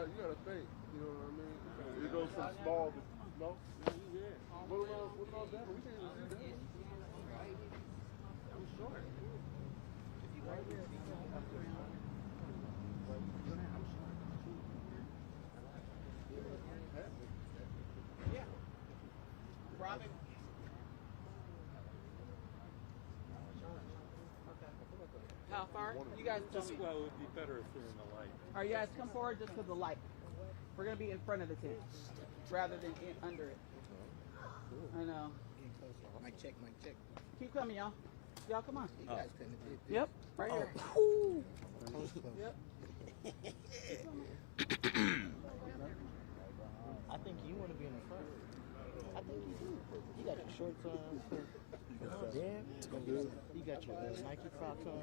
gotta think. You know what I mean? It goes from small to no. Yeah. What about that? We can't even see that. I'm short. If you right here, yeah. Robin. How far? You guys tell me. Well, it would be better if they're in the light. All right, you guys come forward just for the light. We're going to be in front of the tent rather than under it. I know. Mic check, mic check. Keep coming, y'all. Y'all, come on. You guys couldn't have did this. Yep, right here. Close. Yep. I think you want to be in the front. I think you do. You got your shorts on. Yeah. You got your Nike Crocs on.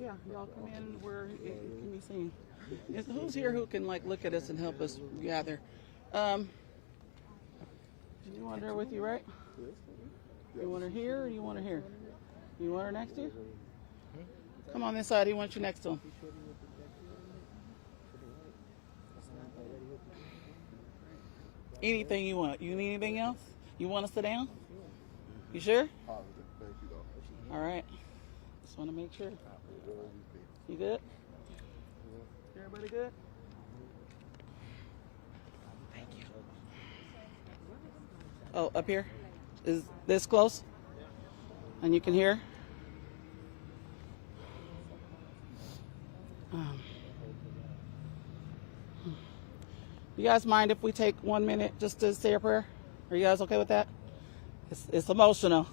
Yeah, y'all come in where it can be seen. Who's here who can like look at us and help us gather? You want her with you, right? You want her here or you want her here? You want her next to you? Come on this side. He wants you next to him. Anything you want. You need anything else? You want to sit down? You sure? All right. Just want to make sure. You good? Everybody good? Thank you. Oh, up here? Is this close? And you can hear? You guys mind if we take 1 minute just to say a prayer? Are you guys okay with that? It's emotional.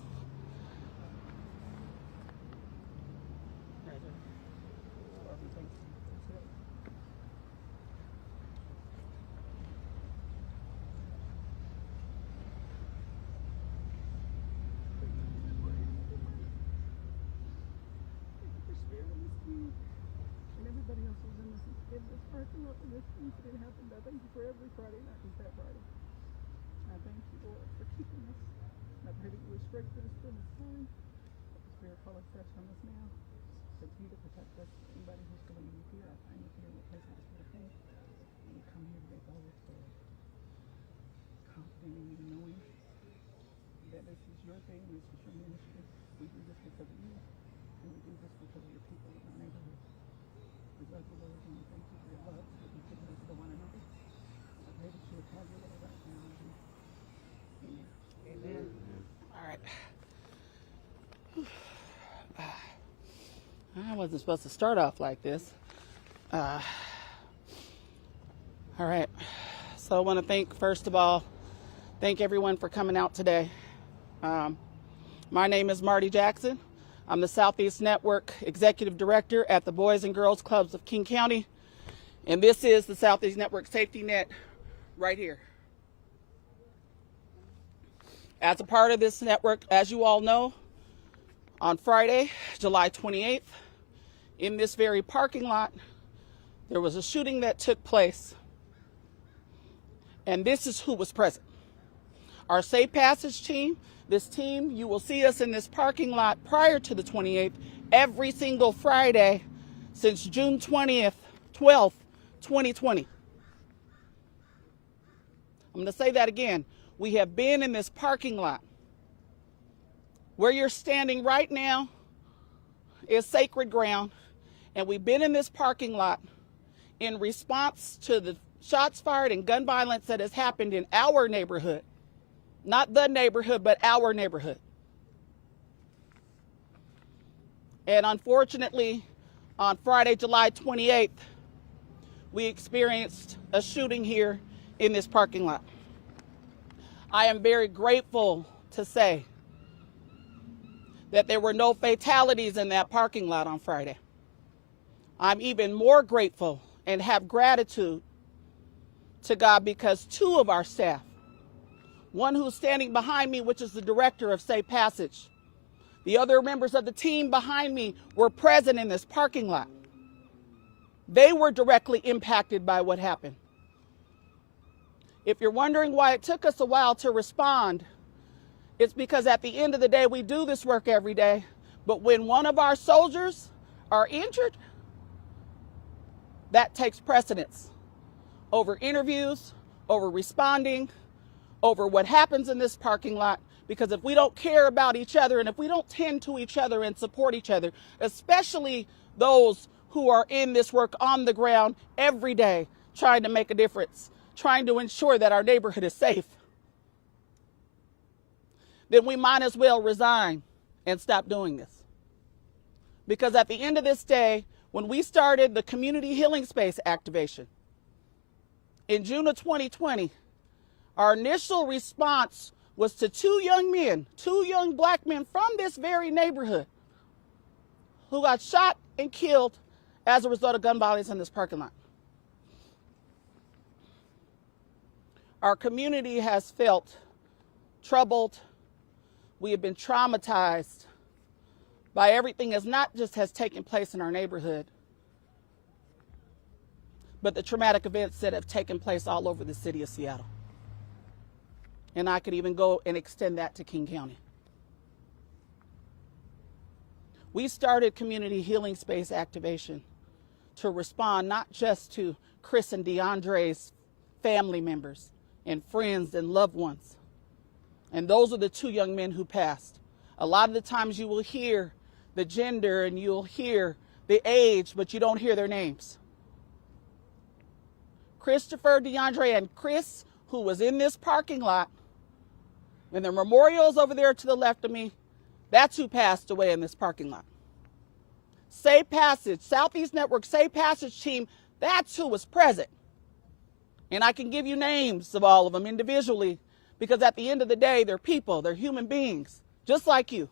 I wasn't supposed to start off like this. All right. So I want to first of all, thank everyone for coming out today. My name is Marty Jackson. I'm the Southeast Network Executive Director at the Boys and Girls Clubs of King County. And this is the Southeast Network Safety Net right here. As a part of this network, as you all know, on Friday, July 28th, in this very parking lot, there was a shooting that took place. And this is who was present. Our Safe Passage team, this team, you will see us in this parking lot prior to the 28th, every single Friday since June 12th, 2020. I'm going to say that again. We have been in this parking lot. Where you're standing right now is sacred ground, and we've been in this parking lot in response to the shots fired and gun violence that has happened in our neighborhood. Not the neighborhood, but our neighborhood. And unfortunately, on Friday, July 28th, we experienced a shooting here in this parking lot. I am very grateful to say that there were no fatalities in that parking lot on Friday. I'm even more grateful and have gratitude to God because two of our staff, one who's standing behind me, which is the director of Safe Passage, the other members of the team behind me were present in this parking lot. They were directly impacted by what happened. If you're wondering why it took us a while to respond, it's because at the end of the day, we do this work every day. But when one of our soldiers are injured, that takes precedence over interviews, over responding, over what happens in this parking lot. Because if we don't care about each other and if we don't tend to each other and support each other, especially those who are in this work on the ground every day, trying to make a difference, trying to ensure that our neighborhood is safe, then we might as well resign and stop doing this. Because at the end of this day, when we started the community healing space activation in June of 2020, our initial response was to two young black men from this very neighborhood who got shot and killed as a result of gun violence in this parking lot. Our community has felt troubled. We have been traumatized by everything that not just has taken place in our neighborhood, but the traumatic events that have taken place all over the city of Seattle. And I could even go and extend that to King County. We started community healing space activation to respond not just to Chris and DeAndre's family members and friends and loved ones. And those are the two young men who passed. A lot of the times you will hear the gender and you'll hear the age, but you don't hear their names. Christopher, DeAndre, and Chris, who was in this parking lot, and the memorial's over there to the left of me, that's who passed away in this parking lot. Safe Passage, Southeast Network Safe Passage team, that's who was present. And I can give you names of all of them individually, because at the end of the day, they're people, they're human beings, just like you,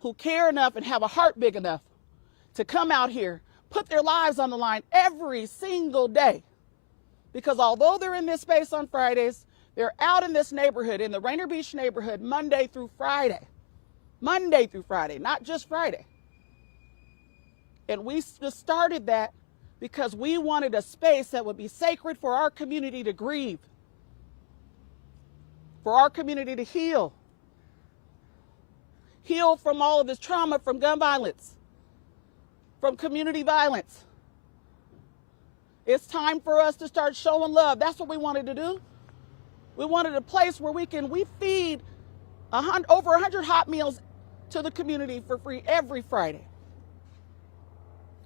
who care enough and have a heart big enough to come out here, put their lives on the line every single day. Because although they're in this space on Fridays, they're out in this neighborhood, in the Rainier Beach neighborhood, Monday through Friday. Monday through Friday, not just Friday. And we just started that because we wanted a space that would be sacred for our community to grieve, for our community to heal. Heal from all of this trauma, from gun violence, from community violence. It's time for us to start showing love. That's what we wanted to do. We wanted a place where we feed over 100 hot meals to the community for free every Friday.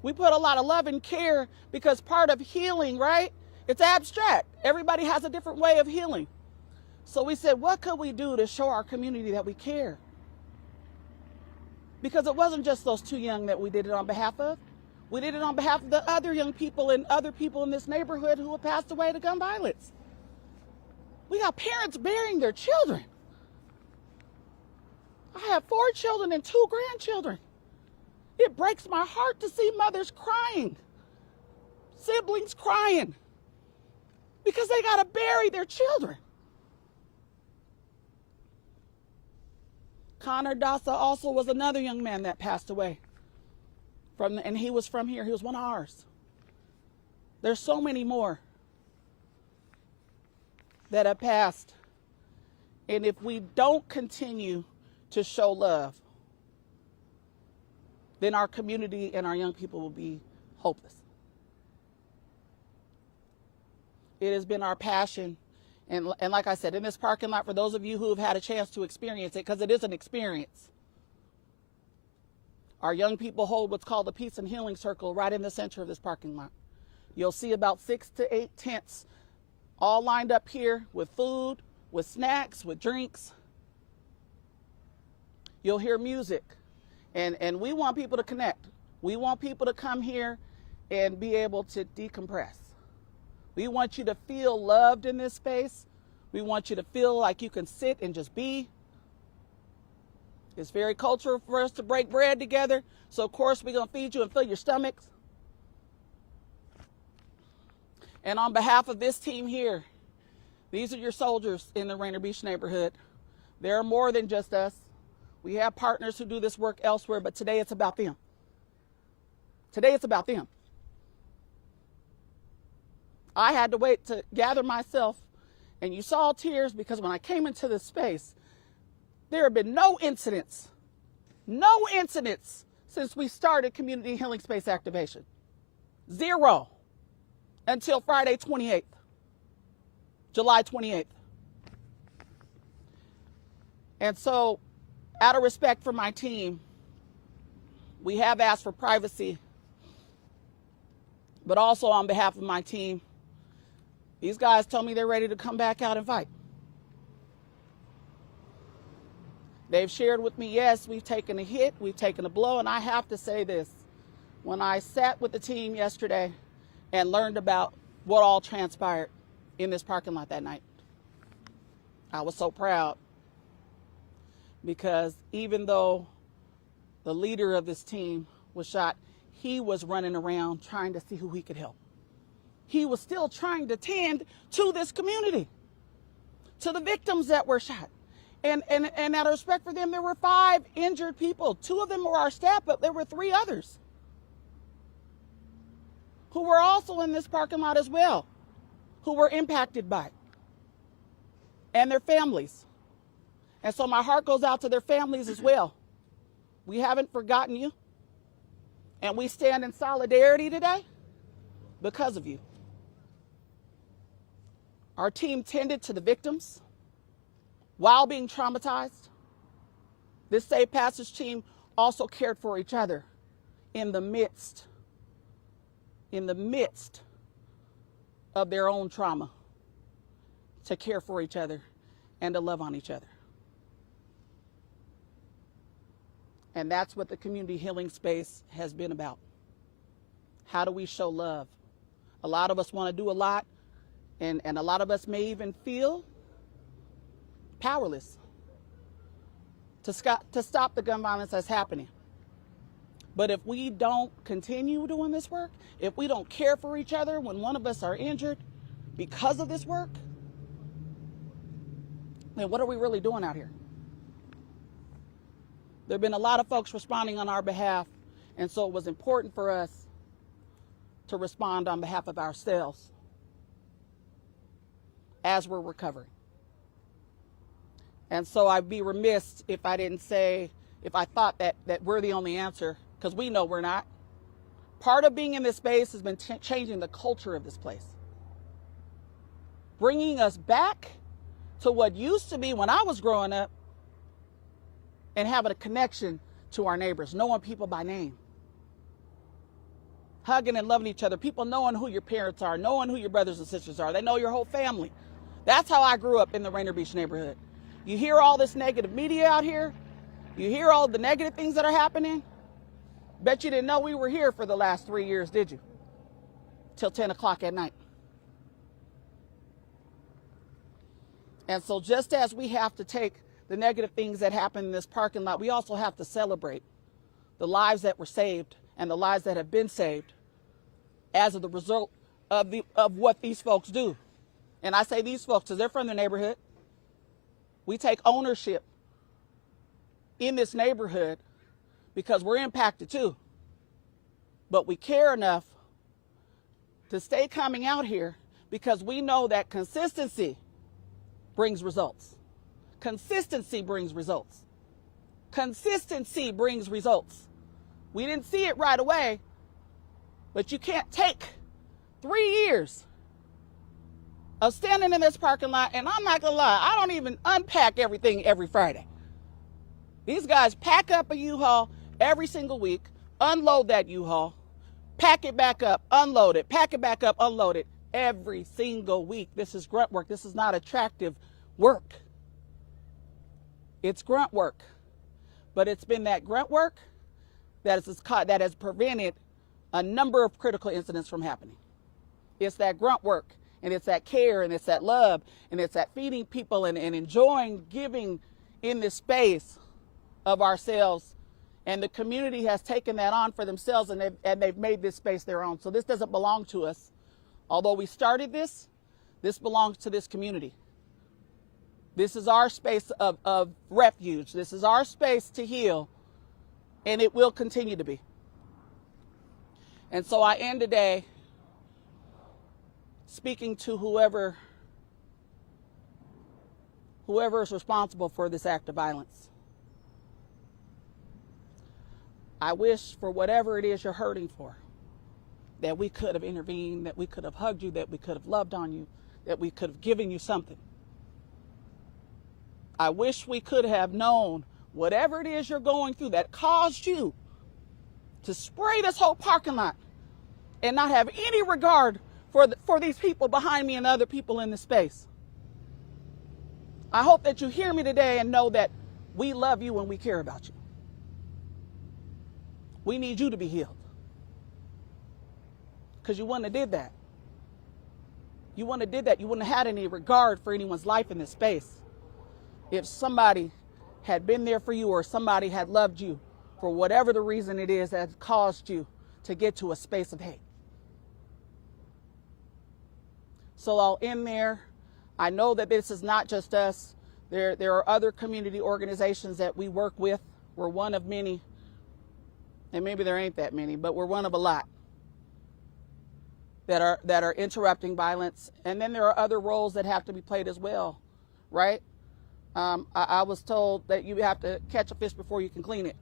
We put a lot of love and care because part of healing, right? It's abstract. Everybody has a different way of healing. So we said, what could we do to show our community that we care? Because it wasn't just those two young that we did it on behalf of. We did it on behalf of the other young people and other people in this neighborhood who have passed away to gun violence. We got parents burying their children. I have 4 children and 2 grandchildren. It breaks my heart to see mothers crying, siblings crying, because they got to bury their children. Connor Dasa also was another young man that passed away. And he was from here. He was one of ours. There's so many more that have passed. And if we don't continue to show love, then our community and our young people will be hopeless. It has been our passion. And like I said, in this parking lot, for those of you who have had a chance to experience it, because it is an experience, our young people hold what's called the Peace and Healing Circle right in the center of this parking lot. You'll see about 6 to 8 tents all lined up here with food, with snacks, with drinks. You'll hear music. And we want people to connect. We want people to come here and be able to decompress. We want you to feel loved in this space. We want you to feel like you can sit and just be. It's very cultural for us to break bread together. So, of course, we're going to feed you and fill your stomachs. And on behalf of this team here, these are your soldiers in the Rainier Beach neighborhood. There are more than just us. We have partners who do this work elsewhere, but today it's about them. Today it's about them. I had to wait to gather myself, and you saw tears because when I came into this space, there have been no incidents since we started community healing space activation. 0. until Friday 28th, July 28th. And so, out of respect for my team, we have asked for privacy, but also on behalf of my team, these guys told me they're ready to come back out and fight. They've shared with me, yes, we've taken a hit, we've taken a blow, and I have to say this. When I sat with the team yesterday and learned about what all transpired in this parking lot that night, I was so proud, because even though the leader of this team was shot, he was running around trying to see who he could help. He was still trying to tend to this community, to the victims that were shot. And out of respect for them, there were 5 injured people. 2 of them were our staff, but there were 3 others who were also in this parking lot as well, who were impacted by it, and their families. And so my heart goes out to their families as well. We haven't forgotten you, and we stand in solidarity today because of you. Our team tended to the victims while being traumatized. This Safe Passage team also cared for each other in the midst of their own trauma, to care for each other and to love on each other. And that's what the community healing space has been about. How do we show love? A lot of us want to do a lot, and a lot of us may even feel powerless to stop the gun violence that's happening. But if we don't continue doing this work, if we don't care for each other when one of us are injured because of this work, then what are we really doing out here? There have been a lot of folks responding on our behalf, and so it was important for us to respond on behalf of ourselves as we're recovering. And so I'd be remiss if I didn't say, if I thought that we're the only answer, because we know we're not. Part of being in this space has been changing the culture of this place, bringing us back to what used to be when I was growing up, and having a connection to our neighbors, knowing people by name, hugging and loving each other, people knowing who your parents are, knowing who your brothers and sisters are. They know your whole family. That's how I grew up in the Rainier Beach neighborhood. You hear all this negative media out here. You hear all the negative things that are happening. Bet you didn't know we were here for the last 3 years, did you? Till 10 o'clock at night. And so just as we have to take the negative things that happen in this parking lot, we also have to celebrate the lives that were saved and the lives that have been saved as of the result of what these folks do. And I say these folks because they're from the neighborhood. We take ownership in this neighborhood because we're impacted too. But we care enough to stay coming out here because we know that consistency brings results. Consistency brings results. Consistency brings results. We didn't see it right away, but you can't take 3 years of standing in this parking lot, and I'm not gonna lie, I don't even unpack everything every Friday. These guys pack up a U-Haul every single week, unload that U-Haul, pack it back up, unload it, pack it back up, unload it every single week. This is grunt work. This is not attractive work. It's grunt work. But it's been that grunt work that has prevented a number of critical incidents from happening. It's that grunt work, and it's that care, and it's that love, and it's that feeding people and enjoying giving in this space of ourselves. And the community has taken that on for themselves, and they've made this space their own. So this doesn't belong to us. Although we started this belongs to this community. This is our space of refuge. This is our space to heal, and it will continue to be. And so I end today speaking to whoever is responsible for this act of violence. I wish for whatever it is you're hurting for, that we could have intervened, that we could have hugged you, that we could have loved on you, that we could have given you something. I wish we could have known whatever it is you're going through that caused you to spray this whole parking lot and not have any regard for these people behind me and the other people in the space. I hope that you hear me today and know that we love you and we care about you. We need you to be healed. Because you wouldn't have did that. You wouldn't have did that. You wouldn't have had any regard for anyone's life in this space if somebody had been there for you or somebody had loved you for whatever the reason it is that caused you to get to a space of hate. So I'll end there. I know that this is not just us. There are other community organizations that we work with. We're one of many, and maybe there ain't that many, but we're one of a lot that are interrupting violence. And then there are other roles that have to be played as well, right? I was told that you have to catch a fish before you can clean it.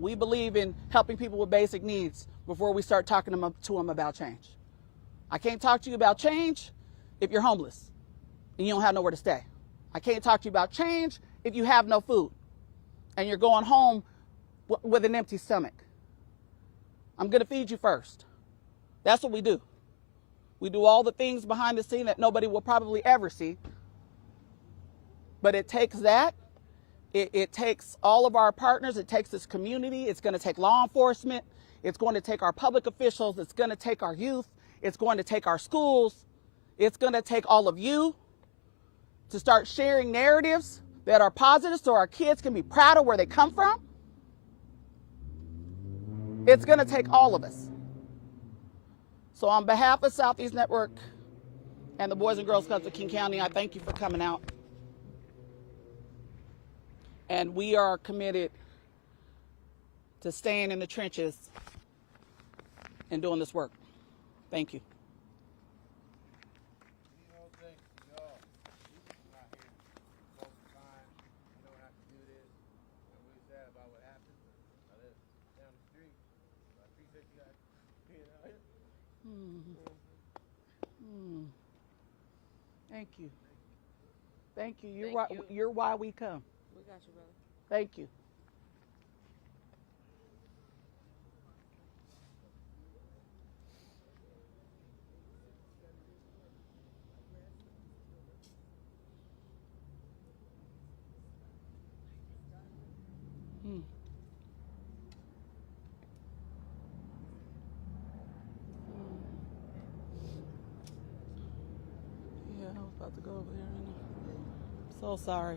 We believe in helping people with basic needs before we start talking to them about change. I can't talk to you about change if you're homeless and you don't have nowhere to stay. I can't talk to you about change if you have no food and you're going home with an empty stomach. I'm going to feed you first. That's what we do. We do all the things behind the scene that nobody will probably ever see. But it takes that. It takes all of our partners. It takes this community. It's going to take law enforcement. It's going to take our public officials. It's going to take our youth. It's going to take our schools. It's going to take all of you to start sharing narratives that are positive so our kids can be proud of where they come from. It's going to take all of us. So on behalf of Southeast Network and the Boys and Girls Clubs of King County, I thank you for coming out. And we are committed to staying in the trenches and doing this work. Thank you. Thank you. Thank you. You're why we come. We got you, brother. Thank you. Yeah, I was about to go over there. I'm so sorry.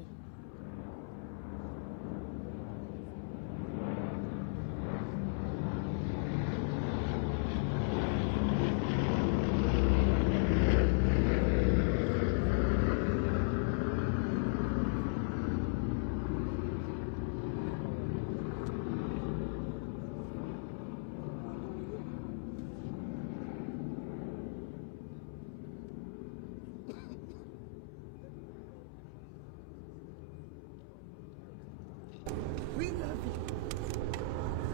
We love you.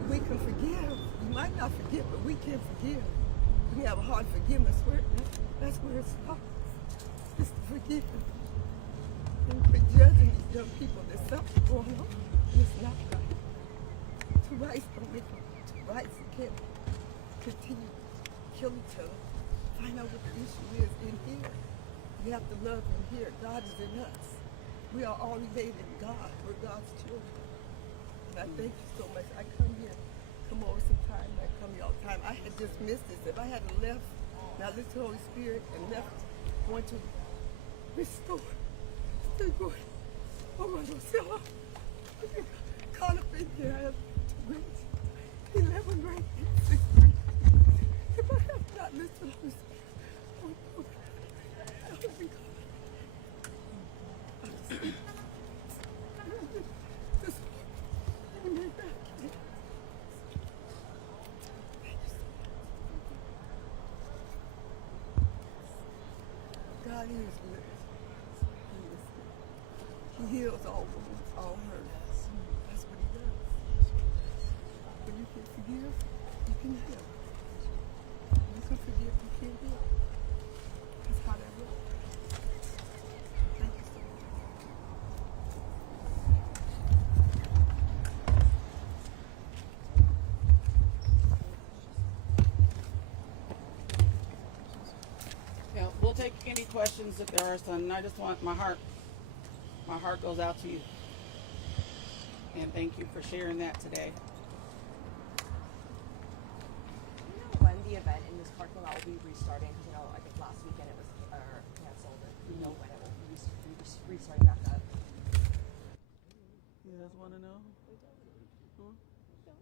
We can forgive. You might not forgive, but we can forgive. We have a heart of forgiveness. That's where it starts. It's to forgive. And for judging these young people, there's something going on. It's not right. Two rights don't make them. Two rights can't continue to kill each other. Find out what the issue is in here. We have to love in here. God is in us. We are all made in God. We're God's children. I thank you so much. I come over sometime, and I come here all the time. I had just missed this. If I had left, now this Holy Spirit, and left, going to restore, still going, oh my God, caught up in here. I have 2 grades, 11 grades, 6 grades. If I have not listened to this, I would be caught. God is good. He heals all wounds, all hurts. That's what he does. When you can forgive, you can heal. take any questions if there are some. I just want my heart goes out to you. And thank you for sharing that today. Do you know when the event in this parking lot will be restarting? Because, you know, I think last weekend it was canceled. And do you know when it will be restarting back up? You guys want to know? Hmm? Yeah.